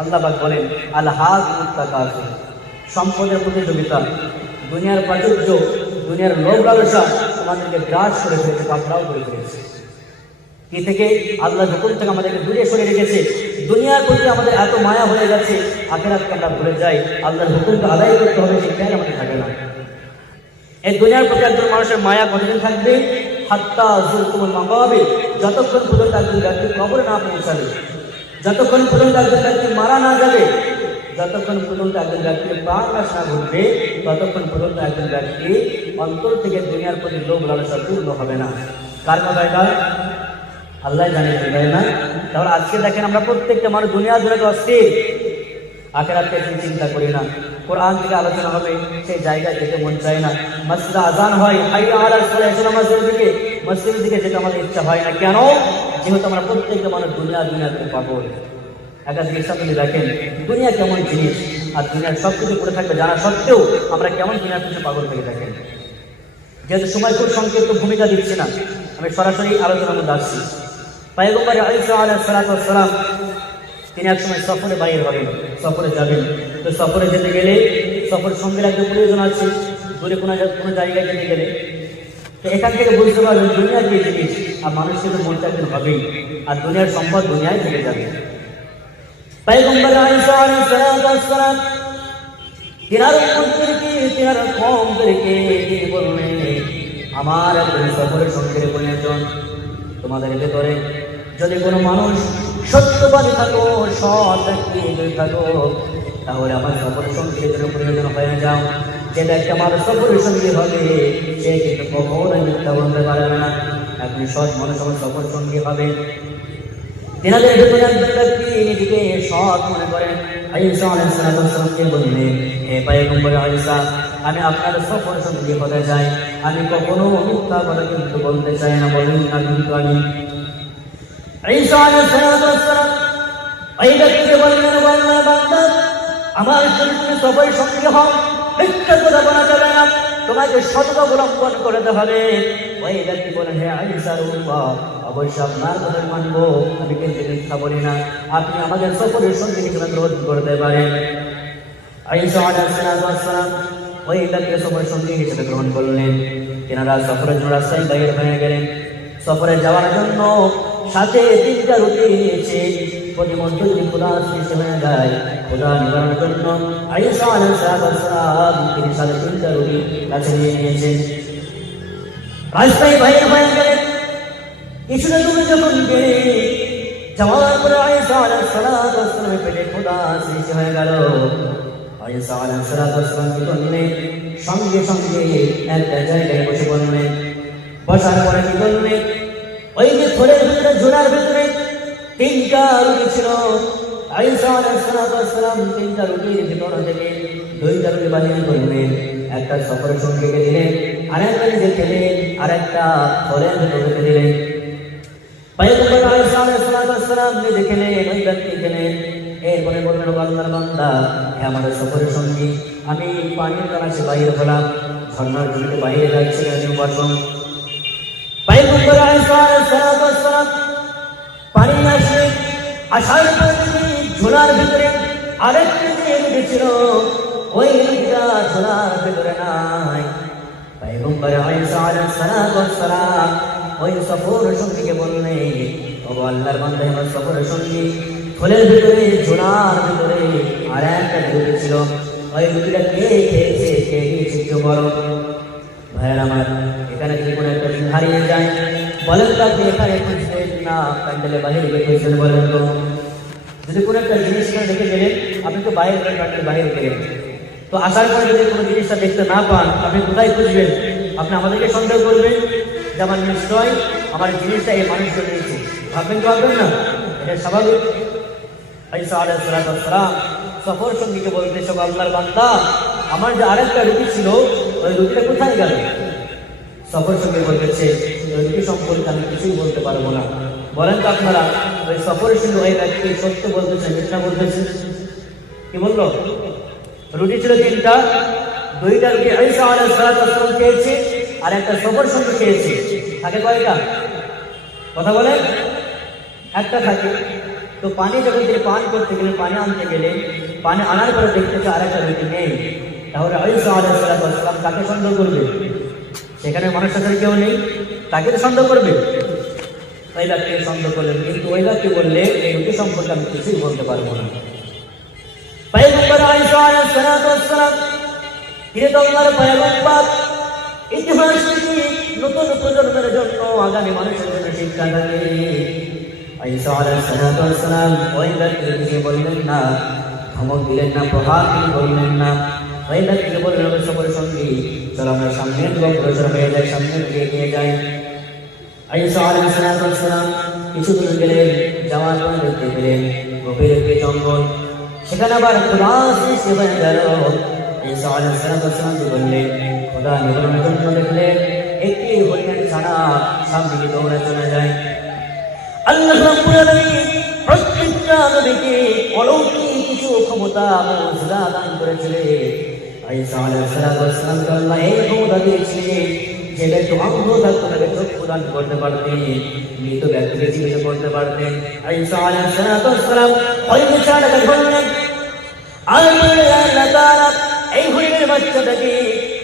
আল্লাহ পাক বলেন আল হাজ মুত্তাকাসুর সম্পদের প্রতিযোগিতা, দুনিয়ার প্রাচুর্য, দুনিয়ার লোভ লালসা তোমাদেরকে গ্রাস করে ফেলেছে, পাকড়াও করে ফেলেছে। কি থেকে আল্লাহ হুকুম থেকে আমাদেরকে দূরে সরে রেখেছে, দুনিয়ার প্রতি আমাদের এত মায়া হয়ে গেছে আখেরাতকে আমরা ভুলে যাই। আল্লাহর হুকুমকে আদায় করতে হবে সেই খেয়াল আমাদের থাকে না। এই দুনিয়ার প্রতি একজন মানুষের মায়া কতদিন থাকবে? হাত্তা জুলকুমুল মাকাবে যতক্ষণ পর্যন্ত একজন ব্যক্তি কবরে না পৌঁছাবে। যতক্ষণ পর্যন্ত একজন ব্যক্তি মারা না যাবে, যতক্ষণ পর্যন্ত একজন ব্যক্তির প্রাণ না ঘটবে, ততক্ষণ পর্যন্ত একজন ব্যক্তি অন্তর থেকে দুনিয়ার প্রতি লোভ লালসা পূর্ণ হবে না। কার কথা এটা? আল্লাহ জানিয়ে তাই না? তাহলে আজকে দেখেন আমরা প্রত্যেকটা মানুষ দুনিয়া জুড়ে অস্থির। আখেরাতকে একদিন চিন্তা করি না। কোরআন থেকে আলোচনা হবে, সেই জায়গায় যেতে মন চায় না। মসজিদে আজান হয় মসজিদের দিকে। দিকে যেতে আমাদের ইচ্ছা হয় না। কেন? যেহেতু আমরা প্রত্যেকটা মানুষ দুনিয়া দুনিয়াতে পাগল। একাধিক ইসলামী দেখেন, দুনিয়া কেমন জিনিস, আর দুনিয়ার সব কিছু করে থাকবে জানা সত্ত্বেও আমরা কেমন দুনিয়ার পিছনে পাগল থেকে। থাকেন যেহেতু সময় খুব সংক্ষিপ্ত, ভূমিকা দিচ্ছি না। আমি সরাসরি আলোচনার মধ্যে আসছি। পাইগম্বর আলিসা আলাহ সালাম তিনি এক সময় সফরে বাইরে হবেন, সফরে যাবেন। তো সফরে যেতে গেলে সফর সঙ্গে একটা প্রয়োজন আছে। দূরে কোনো কোনো জায়গায় যেতে গেলে। তো এখান থেকে বুঝতে পারবেন দুনিয়া কি জিনিস আর মানুষের মনটা একদিন হবেই, আর দুনিয়ার সম্পদ দুনিয়ায় থেকে যাবে। আমার একজন সফরের সঙ্গে প্রয়োজন তোমাদের ভেতরে যদি কোনো মানুষ সত্যবাদী থাকো, সৎ ব্যক্তি থাকো। তাহলে আমার সফরের সঙ্গে যদি প্রয়োজন হয়ে যাও। যে ব্যক্তি আমার সফরের সঙ্গে হবে, সে কিন্তু কখনো মিথ্যা বলতে পারে না। এখন সৎ মানুষ আমার সফর সঙ্গী হবে সৎ মনে করেন আমি আপনার সফর সঙ্গী হতে চাই। আমি কখনো মিথ্যা কথা কিন্তু বলতে চাই না, বলুন না কিন্তু আমি। আমার তুমি সবাই সঙ্গে হও, মিথ্যা কথা বলা যাবে না, তোমাকে অবলম্বন করতে হবে। ওই ব্যক্তি বলে, হে আইসার অবশ্যই আপনার কথা মানবো, আমি কিন্তু মিথ্যা বলি না, আপনি আমাদের সফরের সঙ্গে হিসেবে গ্রহণ করতে পারেন। ওই ব্যক্তিকে সফরের সঙ্গে হিসেবে গ্রহণ করলেন। তেনারা সফরের জন্য রাস্তায় বাইরে হয়ে গেলেন। সফরে যাওয়ার জন্য সাথে তিনটা রুটি নিয়েছে যদি খোদা সৃষ্টি হয়ে যায়, খোদা নিবারণের জন্য আইসা আলাইসালাম তিনি সাথে তিনটা রুটি কাছে নিয়ে নিয়েছেন রাস্তায় বাইরে হয়ে গেলেন কিছুটা দূরে যখন গেলে যাওয়ার পরে আয়েশা আলাইহিসসালামের পেটে খোদা সৃষ্টি হয়ে গেল। আয়েশা আলাইহিসসালাম কি করলেন সঙ্গে সঙ্গে একটা জায়গায় বসে বললেন বসার পরে কি করলেন ওই ভিতরে ঝোলার ভিতরে তিনটা রুটি ছিল। তিনটা একটা সফরের সালাম নিজে খেলেন, ওই ব্যক্তি এরপরে বললেন আমার সফরের সঙ্গী, আমি পানির তলাশে বাইরে হলাম, ঝর্ণার বাইরে যাচ্ছি, আমি পয়গম্বর আসার পরে ঝোলার ভিতরে আরেকটি যে রুটি ছিল ওই রুটিটা ঝোলার ভিতরে নাই। পয়গম্বর আলাইহিস সালাম ওই সফর সঙ্গীকে বললে ও আল্লাহর বান্দা আমার সফর সঙ্গী ফুলের ভিতরে, ঝোলার ভিতরে আর একটা রুটি ছিল ওই রুটিটা কে খেয়েছে, কে কেউ বলো? ভাইয়ের আমার, এখানে যদি কোনো একটা হারিয়ে যায়? বলেন তো আপনি এখানে খুঁজবেন না প্যান্ডেলে বাহিরে গিয়ে খুঁজবেন বলেন তো যদি কোনো একটা জিনিস রেখে গেলেন আপনি তো বাইরে গেলেন প্যান্ডেল বাইরে গেলেন তো আসার পরে যদি কোনো জিনিসটা দেখতে না পান আপনি কোথায় খুঁজবেন আপনি আমাদেরকে সন্দেহ করবেন যে আমার নিশ্চয় আমার জিনিসটা এই মানুষজন নিয়েছে ভাববেন তো ভাববেন না এটা স্বাভাবিক সফর সঙ্গীকে বলতে সব আল্লাহর বান্দা আমার যে আরেকটা রুটি ছিল, ওই রুটিটা কোথায় গেল? সফর সঙ্গী বলতেছে ওই রুটি সম্পর্কে আমি কিছুই বলতে পারব না। বলেন তো আপনারা, ওই সফরের সঙ্গে ওই ব্যক্তি সত্য বলতেছে মিথ্যা বলতেছে কি বলল? রুটি ছিল তিনটা দুইটা রুটি আইসা আলাইসালাম খেয়েছে, আর একটা সফর সঙ্গে খেয়েছে। থাকে কয়টা? কথা বলে? একটা থাকে। তো পানি যখন তিনি পান করতে গেলেন, পানি আনতে গেলেন, পানি আনার পরে দেখতেছে আর একটা ব্যক্তি নেই। তাহলে আইসা আলাইসালাম তাকে সন্দেহ করবে? সেখানে মানুষের সাথে কেউ নেই, তাকে তো সন্দেহ করবে। ওই ব্যক্তিকে সন্দেহ করলেন কিন্তু ওই ব্যক্তি বললে এই দুটি সম্পর্কে আমি কিছুই বলতে পারব না। পয়গম্বর ইতিহাস থেকে নতুন প্রজন্মের জন্য মানুষের জন্য শিক্ষা থাকে আয়েশা আলাইহিস সালাতু ওই বললেন না, ধমক দিলেন না, প্রহার করলেন না। ওই ব্যক্তিকে বললেন সঙ্গী আমরা সামনের দিকে অগ্রসর হয়ে যাই সামনের দিকে এগিয়ে যাই। আইসা কিছু গেলেন, যাওয়ার পরে দেখতে পেলেন গভীর একটি জঙ্গল। সেখানে আবার সৃষ্টি হয়ে গেল। ঈসা আলাইহিস খোদা নিবারণের জন্য দেখলেন একটি হরিণের ছানা সামনে দৌড়ে চলে যায়। আল্লাহ প্রত্যেকটা নবীকে অলৌকিক কিছু ক্ষমতা মুজিজা দান করেছিলেন। ঈসা আলাইহিস সালাতু ওয়াস সালামকে আল্লাহ এই ক্ষমতা দিয়েছিলেন যে ব্যক্তি অন্ধ থাকতো তাকে চক্ষু দান করতে পারতেন মৃত ব্যক্তিকে জীবিত করতে পারতেন ঈসা আলাইহিস সালাম হরিণের ছানাটাকে আর বললেন, এই হরিণের বাচ্চাটাকে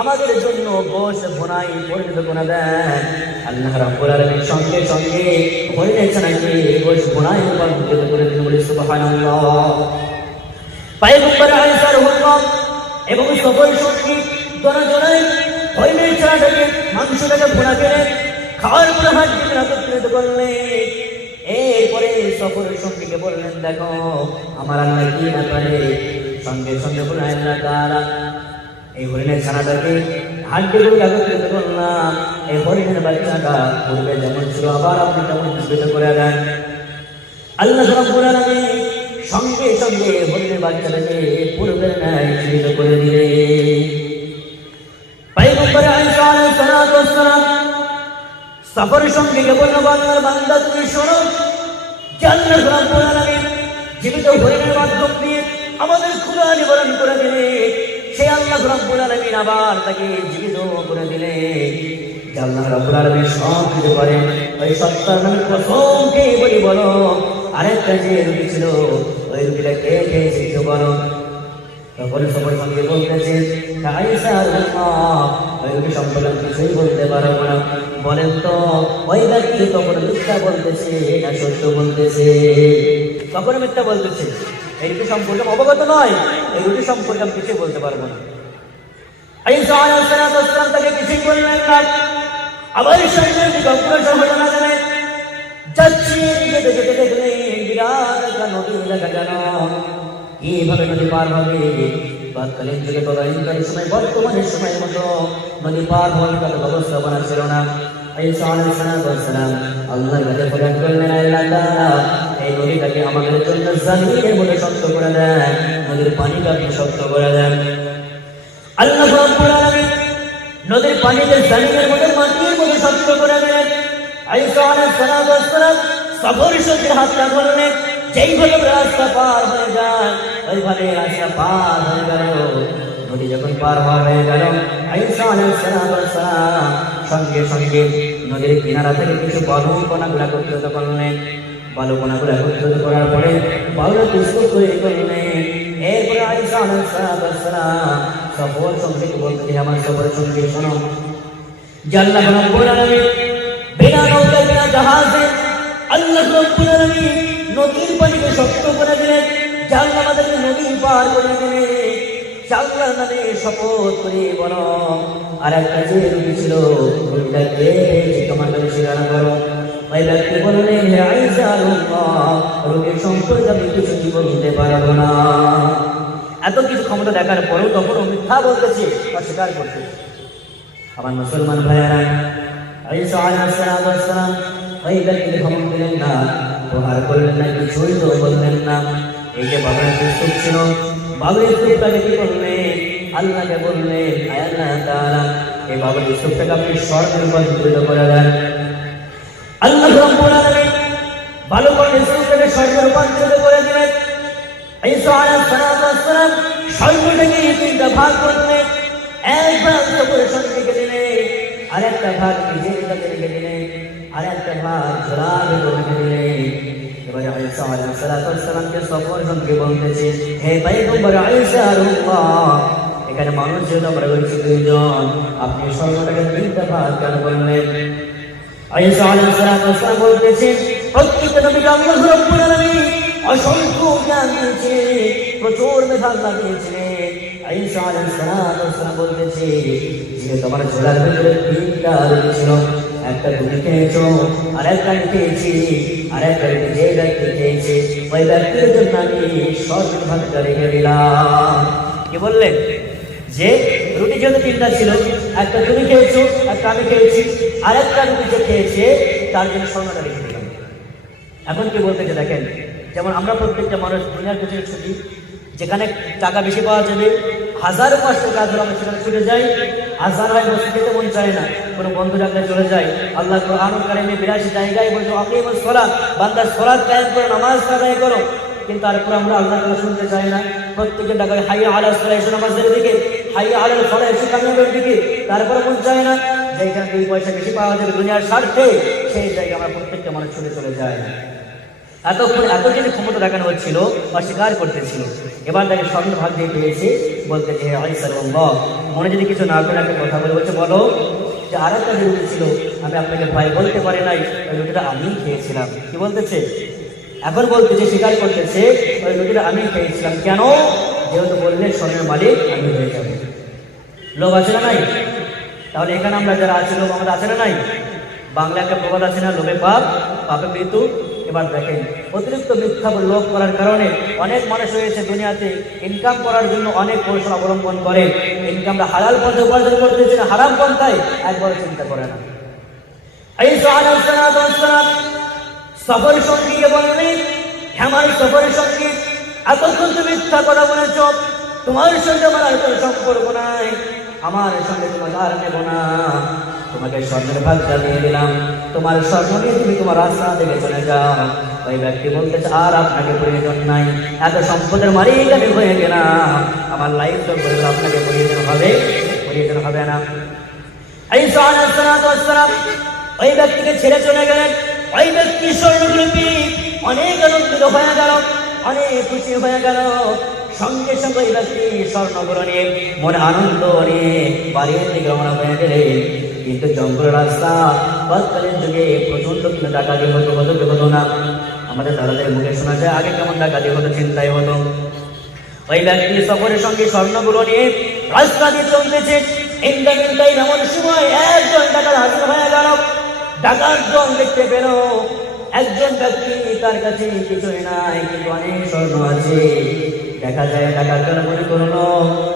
আমাদের জন্য গোশ বোনাই পরিণত করে দেন আল্লাহ রাব্বুল আলামিন সঙ্গে সঙ্গে হরিণের ছানাকে গোশ বোনাই রূপান্তরিত করে দিলেন বলে সুবহানাল্লাহ। পয়গম্বর আয়েশার হুকুম এবং সকল শক্তি সঙ্গী দনজনাই হরিণের ছানাটাকে মাংসটাকে ভোনা গেলেন খাওয়ার পরে হাত দিয়ে একত্রিত করলেন এরপরে সফরের বললেন, দেখো, আমার আল্লাহ কি না পারে সঙ্গে সঙ্গে বলে আল্লাহ তাআলা, এই হরিণের ছানাটাকে হাড্ডিগুলো একত্রিত করলাম। এই হরিণের বাচ্চাটা পূর্বে যেমন ছিল, আবার আপনি তেমন জীবিত করে দেন। আল্লাহ রাব্বুল আলামিন সঙ্গে সঙ্গে হরিণের বাচ্চাটাকে পূর্বের ন্যায় জীবিত করে সালাম সফর সঙ্গে বলল বাংলার বান্দা তুমি শোনো আলামিন জীবিত হরিণের মাধ্যম দিয়ে আমাদের ক্ষুধা নিবারণ করে দিলে। সেই আল্লাহ আবার তাকে জীবিত করে দিলে। আল্লাহ রাব্বুল সব কিছু করেন ওই সত্তার নামে কসম কে বলি বলো? আরেকটা যে রুটি ছিল, ওই রুটিটা কে খেয়েছে কেউ বলো? তখন সবার সঙ্গে বলতেছে ওই রুটি সম্পর্কে কিছুই বলতে পারব না। বলেন তো, ওই ব্যক্তি তখন মিথ্যা বলতেছে না সত্য বলতেছে। তখন মিথ্যা বলতেছে, এই সম্পর্কে অবগত নয় এই সম্পর্কে আমি কিছুই বলতে পারব না। সালাম তাকে কিছুই বললেন আবার দিকে অগ্রসর একটা নদী দেখা গেল কীভাবে নদী পার হবে। তৎকালীন যুগে তদানীকালীন সময়, বর্তমানের সময় মতো নদী পার হওয়ার কোনো ব্যবস্থাপনা ছিল না। ওয়াস সালাম আল্লাহর কাছে ফরিয়াদ করলেন আল্লাহ এই নদীটাকে আমাদের জন্য জামিনের মধ্যে শক্ত করে দেন। নদীর পানিটা আপনি শক্ত করে দেন। আল্লাহ নদীর পানিতে জামিনের মধ্যে মাটির মধ্যে শক্ত করে হাতটা ধরলেন যেইভাবে রাস্তা পার হয়ে যায়। ওইভাবে রাস্তা পার হয়ে গেল। নদী যখন পার হয়ে গেল সঙ্গে সঙ্গে নদীর কিনারা থেকে কিছু বালু কণাগুলো একত্রিত করলেন বালু কণাগুলো একত্রিত করার পরে বালুটা প্রস্তুত করে করলেন এরপরে সালাম সফর সঙ্গে বলতে আমার সফর সঙ্গে শোনো। জাল্লাহ রব্বুল আলামিন, বিনা নৌকা বিনা জাহাজে, আল্লাহ রব্বুল নদীর পানিকে শক্ত করে দিলেন জাল্লাহ আমাদেরকে নদী পার করে দিলেন জাল্লাহর নামে শপথ করে বলো। আর একটা যে রুগী ছিল, রুগীটা কে? পেয়েছে তোমার কাছে স্বীকার করো। সম্পর্কে আমি কিছু কি বলতে পারব না। এত কিছু ক্ষমতা দেখার পরেও তখনও মিথ্যা বলতেছে অস্বীকার করতেছে আমার মুসলমান ভাইয়েরা ঈসা আলাইহিস সালাতু ওয়াস সালাম ওই ব্যক্তিকে ক্ষমা দিলেন না প্রহার করলেন না, কিছুই তো বললেন না। এই যে বাবার স্তূপ ছিল বাবার স্তূপটাকে কি করলেন আল্লাহকে বললেন আয় আল্লাহ তাআলা আপনি স্বর্ণের রূপান্তরিত করে দেন। আল্লাহ রাব্বুল আলামিন ভালো করে স্তূপটাকে স্বর্ণে রূপান্তরিত করে দিলেন। ঈসা আলাইহিস সালাম স্বর্ণটাকে তিনটা ভাগ আরেকটা ভাগ নিজের কাছে রেখে দিলেন। ভাগ ঝোলার ভিতরে রেখে দিলেন এবারে আয়েশা আলাইহিস সালাতু ওয়াসসালামকে সফর সঙ্গে বলতেছে হে পয়গম্বর আয়েশা আল্লাহ এখানে মানুষ যেহেতু আমরা রয়েছি দুইজন আপনি স্বর্ণটাকে তিনটা ভাগ কেন বললেন আয়েশা আলাইহিস সালাতু ওয়াসসালাম বলতেছে প্রত্যেকটা নবীকে আল্লাহ রাব্বুল আলামিন অসংখ্য জ্ঞান দিয়েছে প্রচুর মেধা ছিল একটা তুমি খেয়েছো আর একটা খেয়েছি আর একটা যে ব্যক্তি খেয়েছে, ওই ব্যক্তির জন্য আমি স্বর্ণ ভাগটা রেখে দিলাম। কি বললেন যে রুটি যেহেতু তিনটা ছিল, একটা তুমি খেয়েছো, একটা আমি খেয়েছি আর একটা রুটি যে খেয়েছে, তার জন্য স্বর্ণটা রেখে দিলাম। এখন কি বলতে চাই দেখেন, যেমন আমরা প্রত্যেকটা মানুষ দুনিয়ার পেছনে ছুটি যেখানে টাকা বেশি পাওয়া যাবে হাজার পাঁচশো কাজ আমরা সেখানে ছুটে যাই, হাজার হয় বসে খেতে মন চায় না, কোনো বন্ধু ডাকলে চলে যায়। আল্লাহ আনন্দ কারিমে বিরাশি জায়গায় বলছো আপনি এবার সরা বান্দার সরাত কায়েম করো, নামাজ আদায় করো। কিন্তু তারপর আমরা আল্লাহ কথা শুনতে চাই না। প্রত্যেকের ডাকায় হাইয়া আলাস ফলা এসে নামাজের দিকে। হাইয়া আলাল ফলা এসে কামিয়াবের দিকে। তারপরে মন চায় না। যেখানে দুই পয়সা বেশি পাওয়া যাবে দুনিয়ার স্বার্থে, সেই জায়গায় আমরা প্রত্যেকটা মানুষ ছুটে চলে যায়। এতক্ষণ এত যদি ক্ষমতা দেখানো হচ্ছিল অস্বীকার করতেছিল এবার তাকে স্বর্ণ ভাগ দিয়ে পেয়েছে, বলতে যে আইসার মনে যদি কিছু না করে একটা কথা বলে বলছে, বলো যে আর একটা রুটি ছিল, আমি আপনাকে ভয় বলতে পারি নাই, ওই রুটিটা আমি খেয়েছিলাম। কি বলতেছে? এখন বলতেছে স্বীকার করতেছে, ওই রুটিটা আমি খেয়েছিলাম। কেন? যেহেতু বললে স্বর্ণের মালিক আমি হয়ে যাব। লোভ আছে না নাই? তাহলে এখানে আমরা যারা আছি, লোভ আমাদের আছে না নাই? বাংলা একটা প্রবাদ আছে না, লোভে পাপ, পাপে মৃত্যু। এবার দেখেন, অতিরিক্ত মিথ্যা লোভ করার কারণে অনেক মানুষ রয়েছে দুনিয়াতে ইনকাম করার জন্য অনেক কৌশল অবলম্বন করে। ইনকামটা হালাল পথে উপার্জন করতেছে না হারাম পন্থায় একবার চিন্তা করে না। এই সফর সঙ্গীকে বললেন আমার সফর সঙ্গী এতক্ষণ তুমি মিথ্যা কথা বলেছ, তোমার সঙ্গে আমার সম্পর্ক নাই, আমার সঙ্গে তোমাকে আর নেব না। তোমাকে স্বর্ণের ভাগটা দিয়ে দিলাম। তোমার স্বর্ণ নিয়ে তুমি তোমার রাস্তা থেকে চলে যাও। ওই ব্যক্তি বলতেছে আর আপনাকে প্রয়োজন নাই। এত সম্পদের মালিক আমি হয়ে গেলাম। আমার লাইফ তো আপনাকে প্রয়োজন হবে? প্রয়োজন হবে না। এই ওই ব্যক্তিকে ছেড়ে চলে গেলেন। ওই ব্যক্তি স্বর্ণগুলি অনেক আনন্দিত হয়ে গেল, অনেক খুশি হয়ে গেল। সঙ্গে সঙ্গে ওই ব্যক্তি মনে আনন্দ নিয়ে বাড়ির দিকে রওনা হয়ে গেলেন। কিন্তু জঙ্গল রাস্তা তৎকালীন যুগে প্রচণ্ড কিন্তু ডাকাতি হতো হতো হতো না। আমাদের দাদাদের মুখে শোনা যায়, আগে কেমন ডাকাতি হতো, চিন্তাই হতো। ওই ব্যক্তি সফরের সঙ্গে স্বর্ণগুলো নিয়ে রাস্তা দিয়ে চলতেছে। ইন্টারনেটাই এমন সময় একজন ডাকাত হাজির হয়ে গেল। ডাকাত দল দেখতে পেল, একজন ব্যক্তি তার কাছে কিছুই নাই, কিন্তু অনেক স্বর্ণ আছে। দেখা যায় ডাকাত দল মনে করল।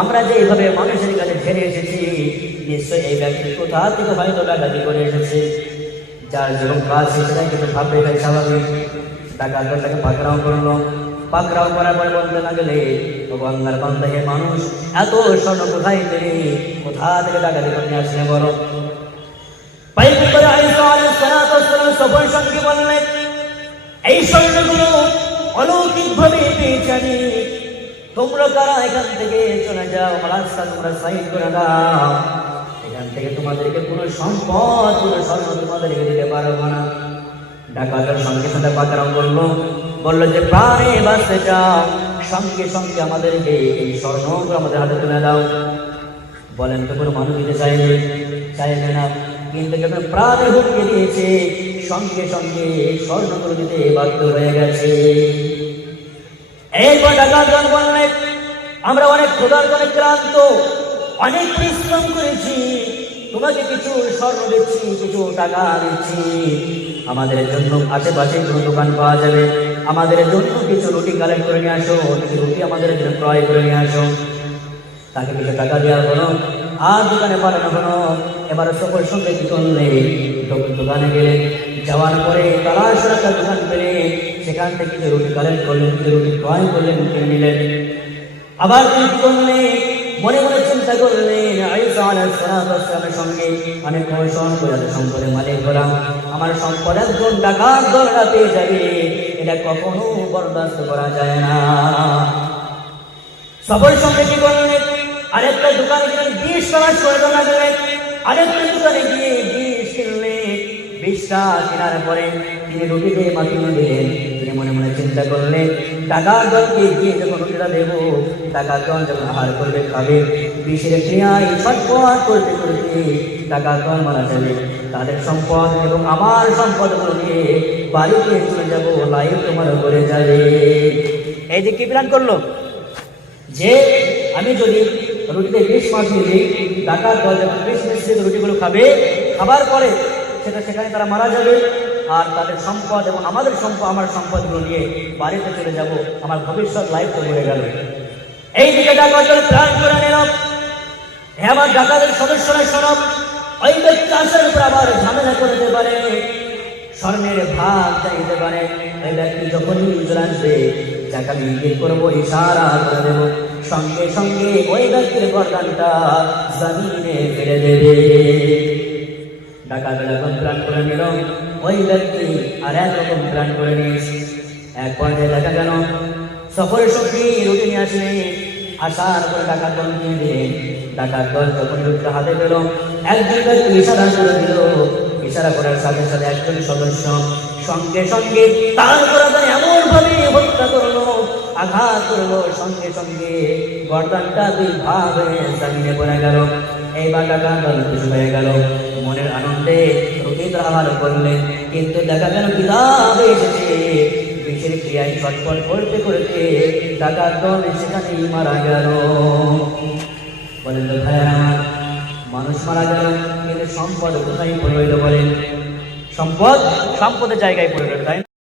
আমরা যেভাবে মানুষের কাছে ছেড়ে এসেছি, নিশ্চয়ই এই ব্যক্তি কোথা থেকে হয়তো টাকা দিয়ে করে এসেছে? যার যেরকম কাজ সেটাই কিন্তু ভাববে এটাই স্বাভাবিক। ডাকাত দল তাকে পাকড়াও করল। পাকড়াও করার পরে বলতে লাগলে গঙ্গার বান্ধা মানুষ, এত স্বর্ণ কোথায় পেলে? কোথা থেকে ডাকাতি করে নিয়ে আসলে বলো? সফর সঙ্গে এই স্বর্ণগুলো অলৌকিকভাবে তোমরা কারা এখান থেকে চলে যাও রাস্তা তোমরা সাইড করে দাও। এখান থেকে তোমাদেরকে কোনো সম্পদ, কোনো স্বর্ণ তোমাদেরকে দিতে পারব না। ডাকাতের সঙ্গে সাথে পাকরাম বলল। বলল যে, প্রাণে বাঁচতে চাও, সঙ্গে সঙ্গে আমাদেরকে এই স্বর্ণগুলো আমাদের হাতে তুলে দাও। বলেন তো, কোনো মানুষ দিতে চাইবে চাইবে না। কিন্তু যখন প্রাণে হুমকে দিয়েছে, সঙ্গে সঙ্গে স্বর্ণগুলো দিতে বাধ্য হয়ে গেছে। এরপর ডাকাতগণ বললেন, আমরা অনেক ক্ষুধার অনেক ক্লান্ত, অনেক পরিশ্রম করেছি। তোমাকে কিছু স্বর্ণ দিচ্ছি, কিছু টাকা দিচ্ছি। আমাদের জন্য আশেপাশে কোনো দোকান পাওয়া যাবে। আমাদের জন্য কিছু রুটি কালেক্ট করে নিয়ে আসো, কিছু রুটি আমাদের জন্য ক্রয় করে নিয়ে আসো। তাকে কিছু টাকা দেওয়ার হলো আর দোকানে পাঠানো হলো এবার সকল সঙ্গে কি করলে? দোকানে গেলে যাওয়ার পরে তালাশ রাখা দোকান পেলে, সেখান থেকে কিছু রুটি কালেক্ট করলেন কিছু রুটি ক্রয় করলেন কিনে নিলেন। আবার তিনি কি করলেন? মনে মনে চিন্তা করলেন, আইসা আলাইহিসসালামের সঙ্গে অনেক কৌশল করে এত সম্পদের মালিক হলাম। আমার সম্পদ একজন ডাকাত দলরা পেয়ে যাবে, এটা কখনো বরদাস্ত করা যায় না। সফর সঙ্গে কি করলেন? আরেকটা দোকানে গেলেন বিশ টাকা করে লাগলেন আরেকটা দোকানে গিয়ে বিষটা কেনার পরে তিনি রুটিতে মাতিয়ে দিলেন। তিনি মনে মনে চিন্তা করলেন, টাকার দলকে গিয়ে যখন রুটিটা দেবো, টাকার দল যখন আহার করবে, খাবে, বিষের ক্রিয়ায় ছটপট করতে করতে টাকার দল মারা যাবে। তাদের সম্পদ এবং আমার সম্পদগুলো নিয়ে বাড়িতে চলে যাব লাইফ তোমার করে যাবে। এই যে কি প্ল্যান করল? যে আমি যদি রুটিতে বিষ মাখিয়ে দিই, টাকার দল যখন বিষ মিশ্রিত রুটিগুলো খাবে, খাবার পরে সেটা সেখানে তারা মারা যাবে। আর তাদের সম্পদ এবং আমাদের সম্পদ, আমার সম্পদগুলো নিয়ে বাড়িতে চলে যাব। আমার ভবিষ্যৎ লাইফ তো হয়ে গেল। এই দিকে দল প্ল্যান করে নিলাম আমার ডাকাতের সদস্যরা সরব। ওই ব্যক্তি উপর আবার ঝামেলা করতে পারে। স্বর্ণের ভাগ চাইতে পারে। ওই ব্যক্তি যখনই আসবে, যাকে আমি ইঙ্গিত করব, ইশারা করে দেবো। সঙ্গে সঙ্গে ওই ব্যক্তির গর্দানটা জমিনে ফেলে দেবে। ডাকাত যখন প্ল্যান করে নিল ওই ব্যক্তি আর একরকম প্ল্যান করে নিয়েছে এক পর্যায়ে দেখা গেল সফরের সঙ্গে রুটি নিয়ে আসলে আসার পর ডাকাত দল নিয়ে দিলেন ডাকাত দল যখন রুটিটা হাতে পেল একজন ব্যক্তি ইশারা করে দিল ইশারা করার সাথে সাথে একজন সদস্য সঙ্গে সঙ্গে তার করা এমন ভাবে হত্যা করল আঘাত করল সঙ্গে সঙ্গে গর্দানটা দুই হয়ে জামিনে পড়ে গেল এইবার ডাকাত দল খুশি হয়ে গেল মনের আনন্দে রুটির আহার করলেন কিন্তু দেখা গেল কিতাবে এসেছে। বিষের ক্রিয়ায় ছটফট করতে করতে ডাকাত দল সেখানেই মারা গেল। বলেন ভাই আমার, মানুষ মারা গেল, কিন্তু সম্পদ কোথায় পড়ে রইল বলেন? সম্পদ, সম্পদের জায়গায় পড়ে রইল, তাই?